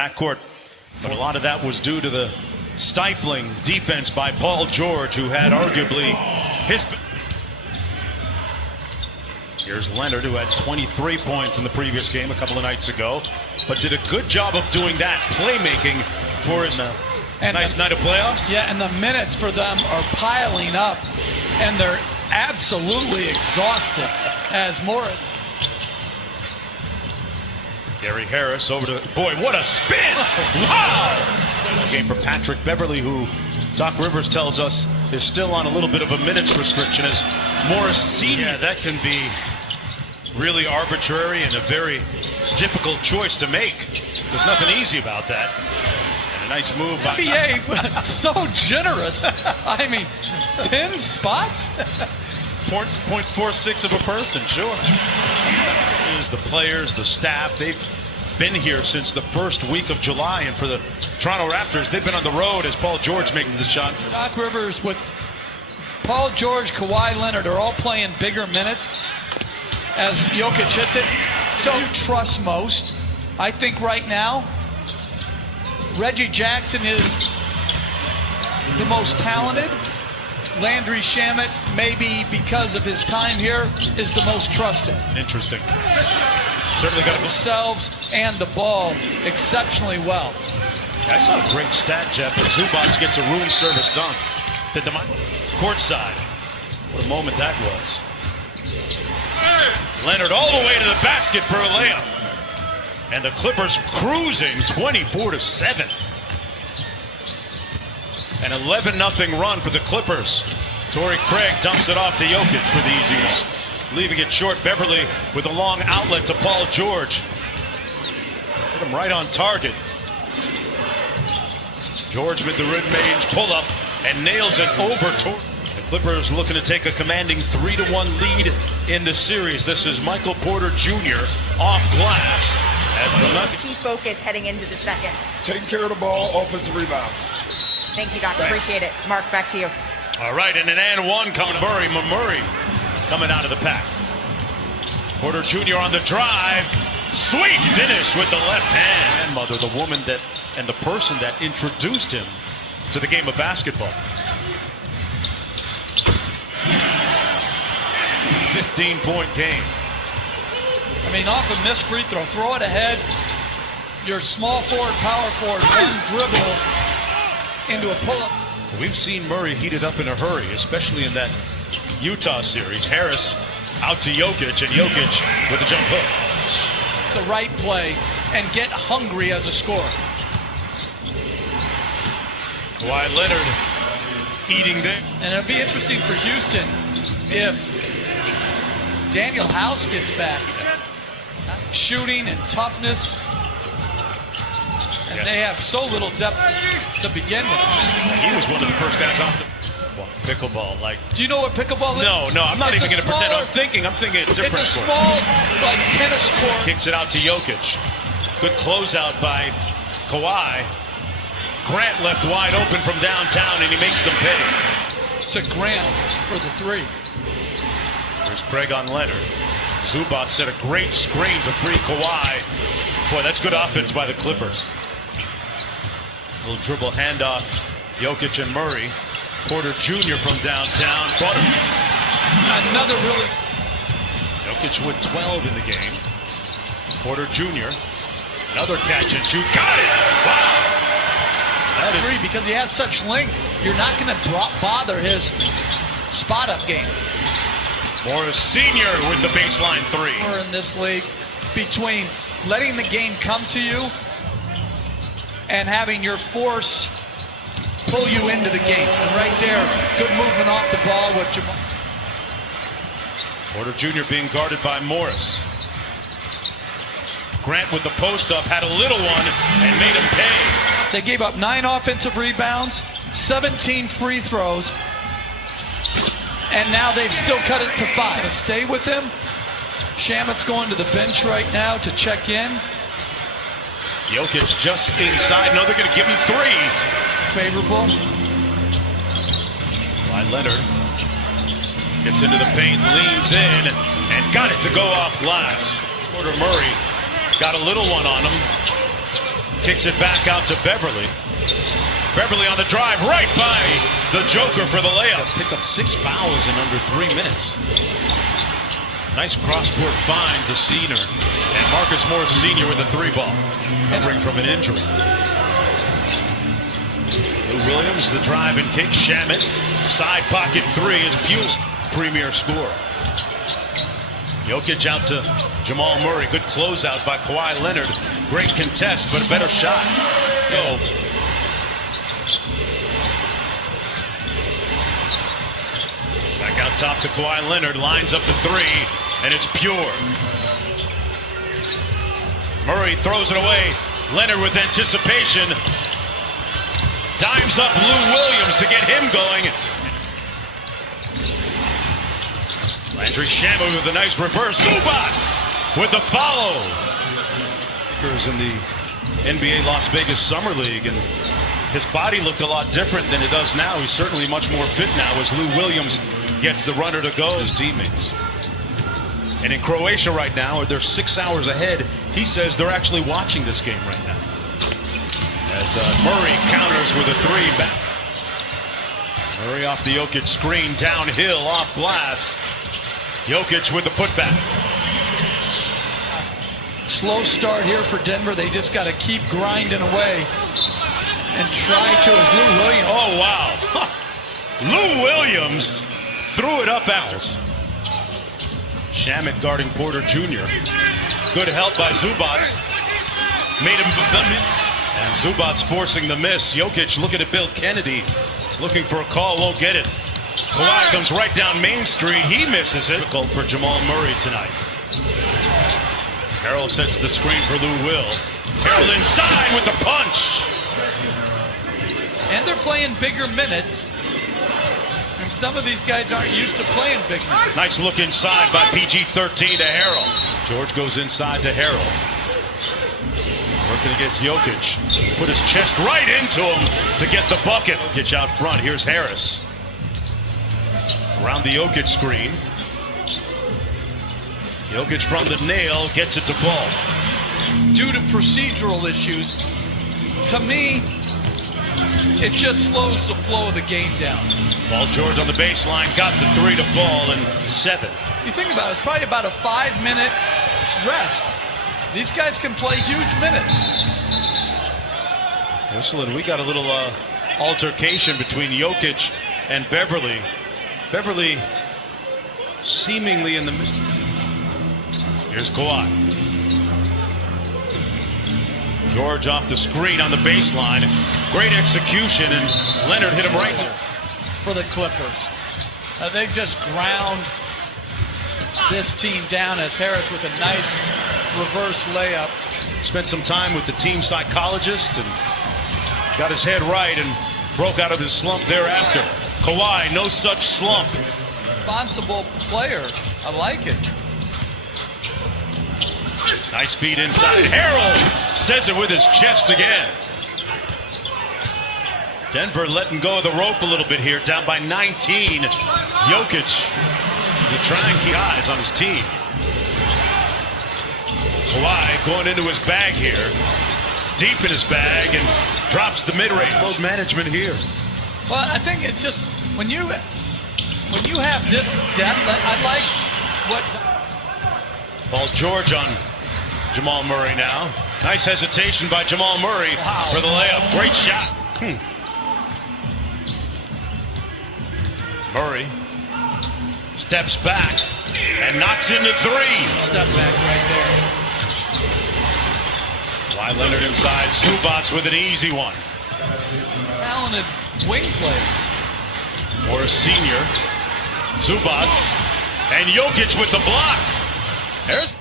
Backcourt, but a lot of that was due to the stifling defense by Paul George, who had arguably his... Here's Leonard, who had 23 points in the previous game a couple of nights ago, but did a good job of doing that, playmaking for his nice night of playoffs. Yeah, and the minutes for them are piling up, and they're absolutely exhausted as Morris. Gary Harris over to, boy, what a spin! Wow! Game for Patrick Beverly, who Doc Rivers tells us is still on a little bit of a minutes restriction as Morris Sr. Yeah, that can be really arbitrary and a very difficult choice to make. There's nothing easy about that. And a nice move by... NBA, so generous. I mean, 10 spots? 0.46 of a person, sure. The players, the staff, they've been here since the first week of July, and for the Toronto Raptors, they've been on the road as Paul George making the shot. Doc Rivers with Paul George, Kawhi Leonard are all playing bigger minutes as Jokic hits it. So you trust most. I think right now, Reggie Jackson is the most talented. Landry Shamet, maybe because of his time here, is the most trusted. Interesting. Certainly got themselves and the ball exceptionally well. I saw a great stat, Jeff, as Zubac gets a room service dunk. Courtside. What a moment that was. Leonard all the way to the basket for a layup. And the Clippers cruising 24-7. An 11-0 run for the Clippers. Torrey Craig dumps it off to Jokic for the easy one. Leaving it short, Beverly with a long outlet to Paul George. Put him right on target. George with the mid-range pull-up and nails it over Torrey. The Clippers looking to take a commanding 3-1 lead in the series. This is Michael Porter Jr. off glass as the Nuggets. Key focus heading into the second. Taking care of the ball, offensive rebound. Thank you, Doc. Appreciate it. Mark, back to you. All right, and an and one coming. Murray coming out of the pack. Porter Jr. on the drive. Sweet finish with the left hand. Grandmother, the woman that and the person that introduced him to the game of basketball. 15-point game. I mean, off a missed free throw, throw it ahead. Your small forward, power forward, one dribble into a pull-up. We've seen Murray heated up in a hurry, especially in that Utah series. Harris out to Jokic, and Jokic with a jump hook. The right play and get hungry as a scorer. Kawhi Leonard eating there. And it'll be interesting for Houston if Daniel House gets back. Shooting and toughness. And they have so little depth to begin with. He was one of the first guys off the pickleball. Like, do you know what pickleball is? No, I'm not even going to pretend. I'm thinking it's different. It's a small, like, tennis court. Kicks it out to Jokic. Good closeout by Kawhi. Grant left wide open from downtown, and he makes them pay. To Grant for the three. There's Craig on Leonard. Zubac set a great screen to free Kawhi. Boy, that's good offense by the Clippers. Little dribble handoff. Jokic and Murray. Porter Jr. from downtown. Another really... Jokic with 12 in the game. Porter Jr. Another catch and shoot. Got it! Wow! That is free because he has such length. You're not going to bother his spot-up game. Morris Sr. with the baseline three. We're in this league between letting the game come to you and having your force pull you into the game. And right there, good movement off the ball. Porter Jr. being guarded by Morris. Grant with the post up, had a little one, and made him pay. They gave up 9 offensive rebounds, 17 free throws, and now they've still cut it to 5. Stay with him. Shamet's going to the bench right now to check in. Jokic just inside. No, they're going to give him 3. Favorable. By Leonard. Gets into the paint, leans in, and got it to go off glass. Porter Murray got a little one on him. Kicks it back out to Beverly. Beverly on the drive, right by the Joker for the layup. Picked up 6 fouls in under 3 minutes. Nice cross-court find to Senior. And Marcus Morris Sr. with a 3-ball. Recovering from an injury. Lou Williams, the drive and kick. Shamet, side pocket 3 is Buell's premier score. Jokic out to Jamal Murray. Good closeout by Kawhi Leonard. Great contest, but a better shot. Go. Back out top to Kawhi Leonard. Lines up the 3, and it's pure. Murray throws it away. Leonard with anticipation. Dimes up Lou Williams to get him going. Landry Shamet with a nice reverse. Zubats with the follow. In the NBA Las Vegas Summer League, and his body looked a lot different than it does now. He's certainly much more fit now as Lou Williams gets the runner to go. His teammates. And in Croatia right now, they're 6 hours ahead. He says they're actually watching this game right now. As Murray counters with a 3 back. Murray off the Jokic screen, downhill, off glass. Jokic with the putback. Slow start here for Denver. They just got to keep grinding away and try to. As Lou Williams. Oh, wow. Lou Williams threw it up Owls. Shamet guarding Porter Jr. Good help by Zubats. Made him. And Zubats forcing the miss. Jokic looking at Bill Kennedy. Looking for a call, won't get it. Kawhi comes right down Main Street. He misses it. Difficult for Jamal Murray tonight. Harrell sets the screen for Lou Will. Harrell inside with the punch. And they're playing bigger minutes. And some of these guys aren't used to playing big minutes. Nice look inside by PG-13 to Harrell. George goes inside to Harrell. Working against Jokic. Put his chest right into him to get the bucket. Jokic out front. Here's Harris. Around the Jokic screen. Jokic from the nail gets it to Paul. Due to procedural issues, to me, it just slows the flow of the game down. Paul George on the baseline, got the 3 to fall in 7. You think about it, it's probably about a 5-minute rest. These guys can play huge minutes. Listen, we got a little altercation between Jokic and Beverly. Beverly seemingly in the middle. Here's Kawhi. George off the screen on the baseline. Great execution, and Leonard hit him right there. For the Clippers. They've just ground this team down as Harris with a nice reverse layup. Spent some time with the team psychologist and got his head right and broke out of his slump thereafter. Kawhi, no such slump. Responsible player. I like it. Nice feed inside. Harrell says it with his chest again. Denver letting go of the rope a little bit here, down by 19. Jokic, to try and keep eyes on his team. Kawhi going into his bag here, deep in his bag, and drops the mid-range. Load management here. Well, I think it's just when you have this depth, I like what. Paul George on Jamal Murray now. Nice hesitation by Jamal Murray for the layup. Great shot. Murray steps back and knocks into 3. Step back right there. Kawhi Leonard inside. Zubats with an easy one. Talented wing players. Morris Sr. Zubats and Jokic with the block. There's